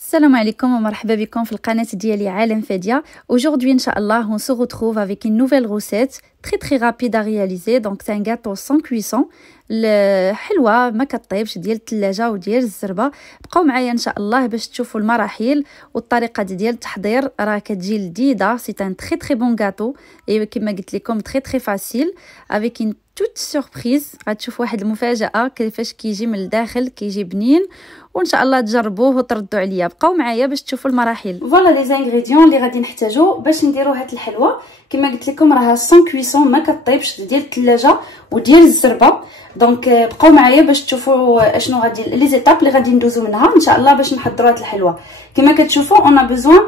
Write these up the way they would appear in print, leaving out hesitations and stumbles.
Salam alaikum wa marhaba bikum في القناة ديالي عالم فادية. Aujourd'hui Inch'Allah on se retrouve avec une nouvelle recette très rapide à réaliser. Donc c'est un gâteau sans cuisson. الحلوة ما كطيبش ديال الثلاجة وديال الزربة. بقاو معايا ان شاء الله باش تشوفوا المراحل والطريقة ديال التحضير. راه كتجي لذيذة. سي ان très bon gâteau et كما قلت لكم très facile avec une toute surprise. غتشوفوا واحد المفاجأة كيفاش كيجي من الداخل، كيجي بنين، وان شاء الله تجربوه وتردوا عليا. بقاو معايا باش تشوفوا المراحل. فوالا لي زانغريديون اللي غادي نحتاجو باش نديرو هاد الحلوه. كما قلت لكم راها سون كويسون، ما كطيبش، ديال الثلاجه وديال الزربه. دونك بقاو معايا باش تشوفوا اشنو غادي لي زيتاب اللي غادي ندوزو منها ان شاء الله باش نحضروا هاد الحلوه. كما كتشوفوا اون بيزوان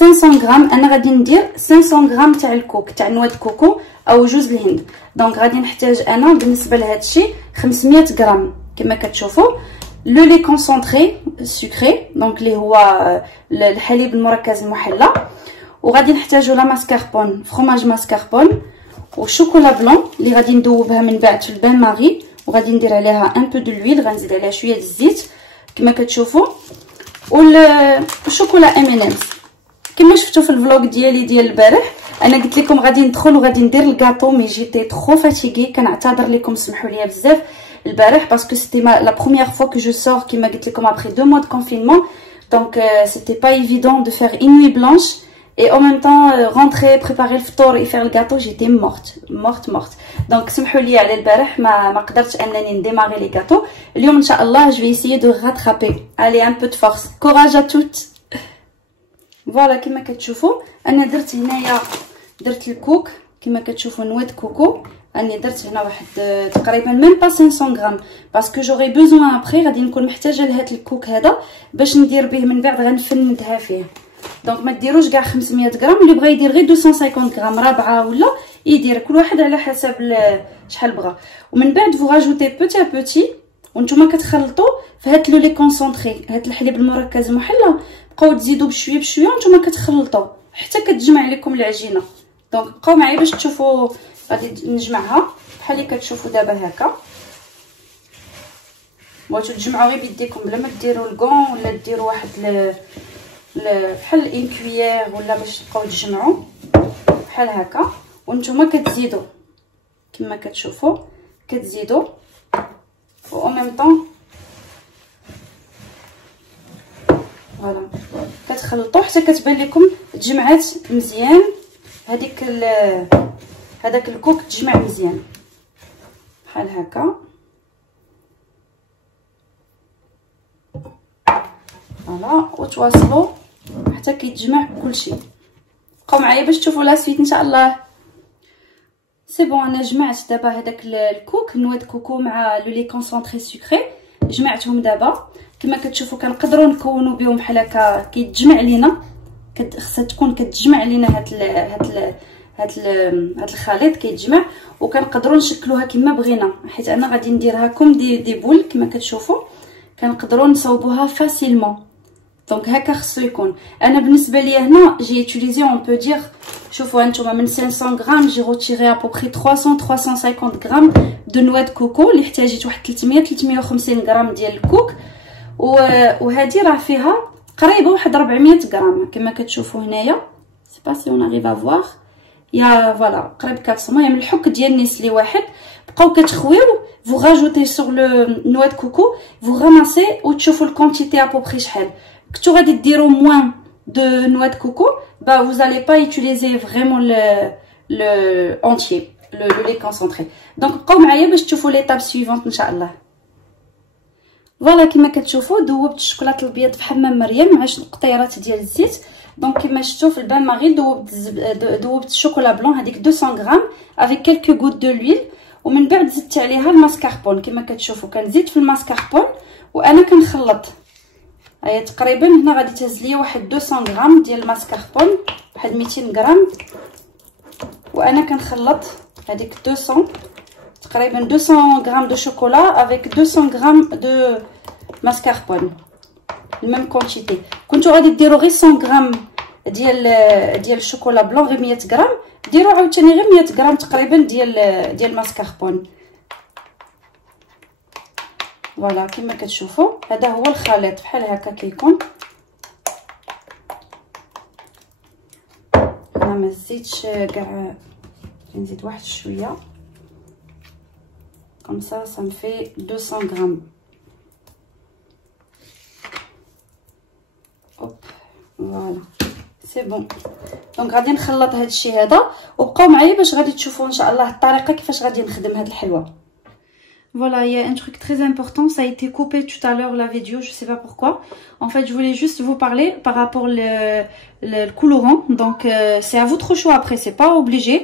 500 غرام. انا غادي ندير 500 غرام تاع الكوك تاع نواه الكوكو او جوز الهند. دونك غادي نحتاج انا بالنسبه لهذا الشيء 500 غرام. كما كتشوفوا لو لي كونسونطري سكري، دونك اللي هو الحليب المركز المحلى. وغادي نحتاجو لا ماسكاربون، فروماج ماسكاربون، والشوكولا بلون اللي غادي ندوبها من بعد في البان ماري، وغادي ندير عليها ان بو دو لويل، غنزيد عليها شويه د الزيت كما كتشوفوا، والشوكولا ام&م's. كما شفتوا في الفلوق ديالي ديال البارح انا قلت لكم غادي ندخل وغادي ندير الكاطو، مي جيتي ترو فاتيغي. كنعتذر لكم، سمحوا لي بزاف البارح باسكو سيتي لا بروميير فوا كو جو سور كيما قلت لكم ابري 2 mois de confinement. Donc c'était pas évident de faire une nuit blanche et en même temps rentrer, préparer le ftour et faire le gâteau. J'étais morte. Donc سمحوا لي على البارح ما قدرتش انني نديماري لي gâteaux. اليوم ان شاء الله je vais essayer de rattraper. Allez, un peu de force, courage à toutes. فوالا كما كتشوفوا انا درت هنايا الكوك. كما كتشوفوا نواه كوكو اني درت هنا واحد تقريبا ميم با 500 غرام باسكو جوغي بوزوان ابري غادي نكون محتاجه لهاد الكوك هذا باش ندير به من بعد غنفندها فيه. دونك ما ديروش كاع 500 غرام، اللي بغى يدير غير 250 غرام رابعه ولا يدير، كل واحد على حسب شحال بغى. ومن بعد فو راجوتي بوتي ا بوتي وانتم كتخلطوا في هاد لو لي كونسونطري، هاد الحليب المركز المحلى. بقاو تزيدوا بشويه وانتم كتخلطوا حتى كتجمع لكم العجينه. دونك بقاو معايا باش تشوفوا. غادي نجمعها بحال اللي كتشوفوا دابا هكا. بغيتو تجمعوا غير بيديكم بلا ما ديروا الكون ولا ديروا واحد بحال ان كويير ولا باش تبقاو تجمعوا بحال هكا. وانتم كتزيدوا كما كتشوفوا كتزيدوا و ميم طون فوالا كتخلطوا حتى كتبان لكم تجمعات مزيان. هذاك الكوك تجمع مزيان بحال هكا. فوالا وتواصلوا حتى كيتجمع كلشي. بقاو معايا باش تشوفوا لا سويت ان شاء الله. سي بون انا جمعت دابا هذاك الكوك نواه كوكو مع لو لي كونسونطري سكري، جمعتهم دابا. كما كتشوفوا كنقدروا نكونوا بهم بحال هكا كيتجمع لينا. خصها تكون كتجمع لينا هاد الخليط كيتجمع، وكنقدروا نشكلوها كما بغينا، حيت انا غادي نديرها كوم دي بول كما كتشوفوا. كنقدروا نصاوبوها فاسيلمون. دونك هكا خصو يكون. انا بالنسبه لي هنا جي يوتيليزي اون بو دير، شوفوا انتم من 500 غرام جي روتيري ابوبري 350 غرام دو نواه كوكو اللي احتاجيت واحد 350 غرام ديال الكوك. وهذه راه فيها قريبه واحد 400 غرام كما كتشوفوا هنايا. سي با سي اون اريف ا فوار يا فوالا قريب 400. يعني الحك ديال نيسلي واحد. بقاو كتخويو فو راجوتي سور لو نواه كوكو فو راماسي وتشوفوا الكونتيتي ابوبري شحال. كنتو غادي ديروا موان دو نواه كوكو با vous allez pas utiliser vraiment le entier le lait concentré. دونك بقاو معايا باش تشوفوا ليطاب سويفونت ان شاء الله. فوالا كما كتشوفوا دوبت الشوكولاط الابيض في حمام مريم مع قطيرات ديال الزيت. دونك كما شفتوا في البان ماري دوبت الشوكولا بلون هذيك 200 غرام افيك كلكو غوت دو لويل. ومن بعد زدت عليها الماسكاربون. كما كتشوفوا كنزيد في الماسكاربون وانا كنخلط. هيا تقريبا هنا غادي تهز ليا واحد 200 غرام ديال الماسكاربون، واحد 200 غرام، وانا كنخلط هذيك 200 تقريبا 200 غرام دو شوكولا افيك 200 غرام دو ماسكاربون الميم كونتيتي. كنتو غادي ديروا غير 100 غرام ديال الشوكولا بلون، غير 100 غرام ديروا عاوتاني غير 100 غرام تقريبا ديال ماسكاربون. فوالا كما كتشوفوا هذا هو الخليط بحال هكا كيكون. ما زيدش كاع، نزيد واحد شويه comme ça me fait 200 grammes. hop voilà c'est bon. دونك غادي نخلط هذا الشيء هذا، وبقاو معايا باش غادي تشوفوا ان شاء الله الطريقه كيفاش غادي نخدم هذه الحلوه. Voilà, il y a un truc très important, ça a été coupé tout à l'heure la vidéo, je sais pas pourquoi. En fait, je voulais juste vous parler par rapport le colorant. Donc c'est à votre choix après, c'est pas obligé.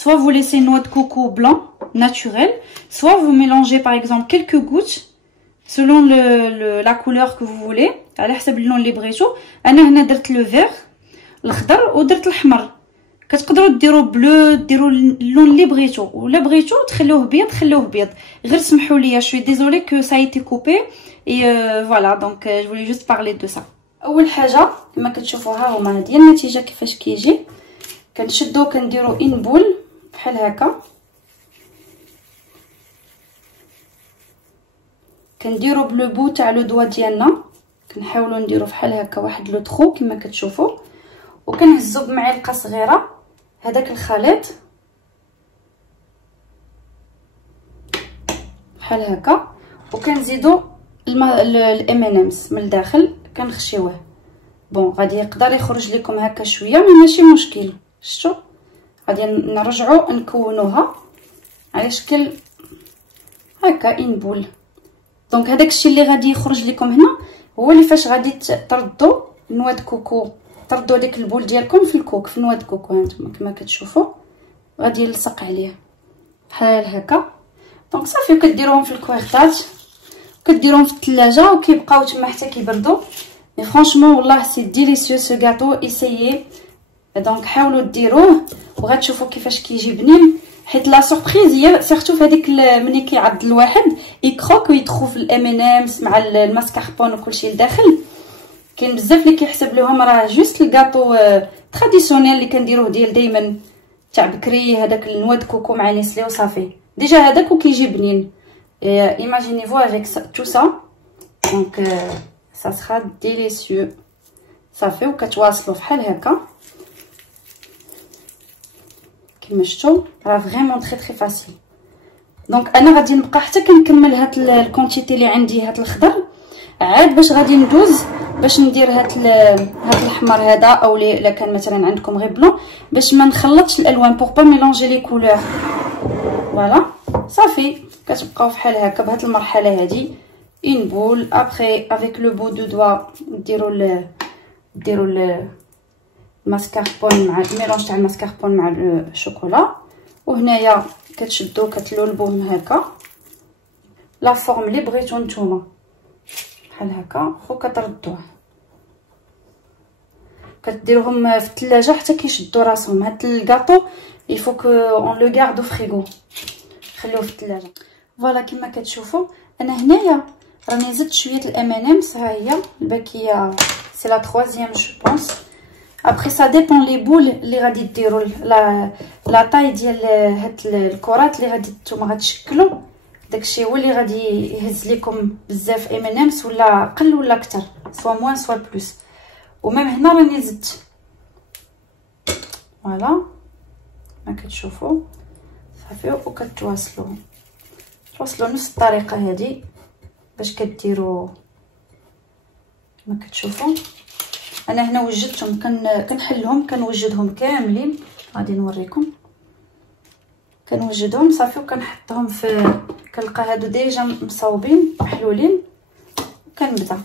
Soit vous laissez noix de coco blanc naturel, soit vous mélangez par exemple quelques gouttes selon la couleur que vous voulez. على حسب اللون اللي بغيتو. انا هنا درت لو فير الخضر ودرت الاحمر. كتقدروا ديروا بلو، ديروا اللون اللي بغيتو، ولا بغيتو تخلوه بيض خلوه بيض. غير سمحوا لي، شوي ديزولي كو سا ايتي كوبي اي فوالا. دونك جو فولي جوست بارلي دو سا. اول حاجه كما كتشوفوا ها هما هذه النتيجه كيفاش كيجي. كنشدو كنديروا ان بول بحال هكا، كنديروا بلو بو تاع لو دوا ديالنا، كنحاولوا نديروا بحال هكا واحد لو ترو كما كتشوفوا، وكنهزوا بمعلقه صغيره هذاك الخليط بحال هكا، وكنزيدوا الام ان امز من الداخل كنخشيوه. بون غادي يقدر يخرج لكم هكا شويه مي ماشي مشكل. شفتوا غادي نرجعوا نكونوها على شكل هكا ان بول. دونك هذاك الشيء اللي غادي يخرج لكم هنا هو اللي فاش غادي تردوا نواه كوكو، تردوا ديك البول ديالكم في الكوك، في نواه كوكو هانتوما كما كتشوفوا غادي يلصق عليه بحال هكا. دونك صافي كديروهم في الكويغطاج وكديروهم في الثلاجه وكيبقاو تما حتى كيبردوا. مي فرانشمون والله سي ديليسيو سو غاتو، ايسيي. دونك حاولوا ديروه وغتشوفوا كيفاش كيجي بنين. حيت لا سوربريز هي سيرتو في هذيك ملي كيعض الواحد يكروك ويدخل الام ان امز مع الماسكاربون وكلشي لداخل. كاين بزاف اللي كيحسب لهم راه جوست الكاطو تراديسيونيل اللي كنديروه ديال دائما تاع بكري، هذاك النوا د كوكو مع نسلي وصافي. ديجا هذاك وكيجي بنين. ايماجيني فو افيك تو سا. دونك سا سرا ديليسيو. صافي وكتواصلوا بحال هكا كما شفتوا، راه فريمون تري تري فاسيل. دونك انا غادي نبقى حتى كنكمل هاد الكونتيتي اللي عندي، هاد الخضر عاد باش غادي ندوز باش ندير هاد الاحمر هذا، او الا كان مثلا عندكم غير بلون، باش ما نخلطش الالوان بور با ميلونجي لي كولور. فوالا صافي كتبقاو بحال هكا بهاد المرحله هادي ان بول. ابري افيك لو بو دو دوا ديروا الماسكاربون مع الميلونج تاع الماسكاربون مع الشوكولا، وهنايا كتشدو كتلولبوهم هكا لا فورم اللي بغيتو نتوما بحال هكا، وكتردوه كديروهم في الثلاجه حتى كيشدوا راسهم. هاد الكاطو يفو كو اون لو غاردو فريغو، خلوه في الثلاجه. فوالا كما كتشوفوا انا هنايا راني زدت شويه الام ان امز. ها هي الباكيه سي لا 3 جو بونس. ابري سا ديبون لي بول اللي غادي ديروا لا طاي ديال هاد الكرات اللي غادي نتوما غتشكلوا، داكشي هو اللي غادي يهز لكم بزاف ام ان امز، ولا قل ولا اكثر، سوا موان سوا بلوس. وميم هنا راني زدت. فوالا ما كتشوفوا صافي وكتواصلوا نفس الطريقه هذه باش كديروا كما كتشوفوا. انا هنا وجدتهم كنحلهم كنوجدهم كاملين، غادي نوريكم. كنوجدهم صافي وكنحطهم في كنلقى هادو ديجا مصاوبين محلولين، وكنبدا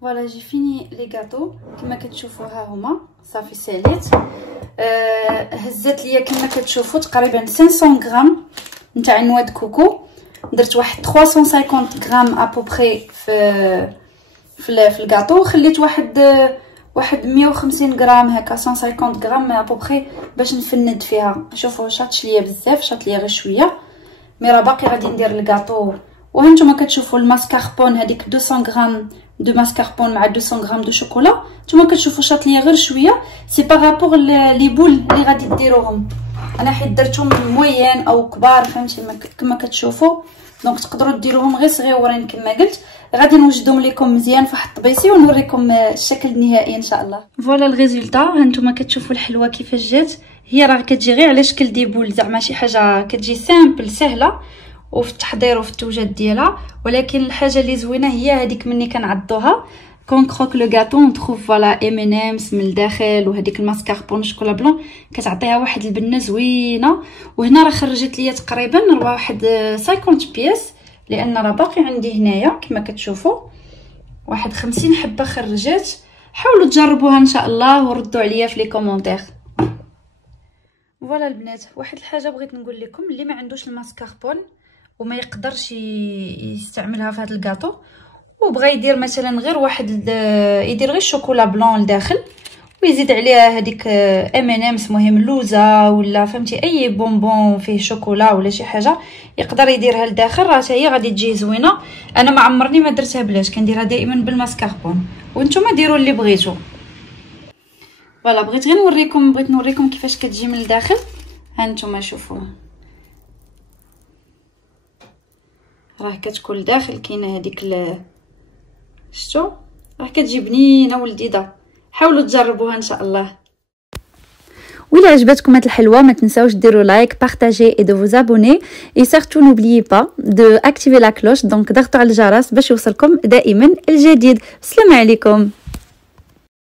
فوالا جي فيني لي غاتو كما كتشوفوا. ها هما صافي ساليت. هزات ليا كما كتشوفوا تقريبا 500 غرام نتاع نوا د كوكو. درت واحد 350 غرام ابوبري في الكاطو، خليت واحد 150 غرام هكا 150 غرام ابوبري باش نفند فيها. شوفوا شاطش ليا بزاف، شاط ليا غير شويه، مي راه باقي غادي ندير الكاطو. وهانتوما كتشوفوا الماسكاربون هذيك 200 غرام دو ماسكاربون مع 200 غرام دو شوكولا، نتوما كتشوفوا شاط ليا غير شويه. سي بارابور لي بول اللي غادي ديروهم. انا حيت درتهم موين او كبار فهمتي كما كتشوفوا. دونك تقدروا ديروهم غير صغيورين كما قلت. غادي نوجدهم لكم مزيان في واحد الطبيسي ونوريكم الشكل النهائي ان شاء الله. فوالا الريزولطا، ها نتوما كتشوفوا الحلوه كيفاش جات. هي راه كتجي غير على شكل دي بول، زعما شي حاجه كتجي سامبل سهله وفي التحضير وفي التوجد ديالها، ولكن الحاجه اللي زوينه هي هذيك مني كنعضوها كون كروك لو غاتو نتروف فوالا ام ان امز من الداخل، وهذيك الماسكاربون شوكولا بلون كتعطيها واحد البنه زوينه. وهنا راه خرجت ليا تقريبا واحد 50 بياس، لان راه باقي عندي هنايا كما كتشوفوا واحد 50 حبه خرجت. حاولوا تجربوها ان شاء الله وردوا عليا في لي كومونتير. فوالا البنات، واحد الحاجه بغيت نقول لكم، اللي ما عندوش الماسكاربون وما يقدرش يستعملها في هذا الكاطو وبغى يدير مثلا غير واحد يدير غير الشوكولا بلون لداخل ويزيد عليها هذيك ام ان امز، مهم لوزه ولا فهمتي اي بونبون فيه شوكولا ولا شي حاجه يقدر يديرها لداخل، راه هي غادي تجي زوينه. انا ما عمرني ما درتها بلاش، كنديرها دائما بالماسكاربون، وانتم ديروا اللي بغيتوا. فوالا بغيت نوريكم كيفاش كتجي من الداخل. ها نتوما شوفوا، راه كتكون لداخل كاينه هذيك شتو، راه كتجي بنينه ولذيذه. حاولوا تجربوها ان شاء الله. وإلا عجبتكم هاد الحلوه ما تنساوش ديروا لايك، بارطاجي et de vous abonner et surtout n'oubliez pas de activer la cloche. donc ضغطوا على الجرس باش يوصلكم دائما الجديد. السلام عليكم.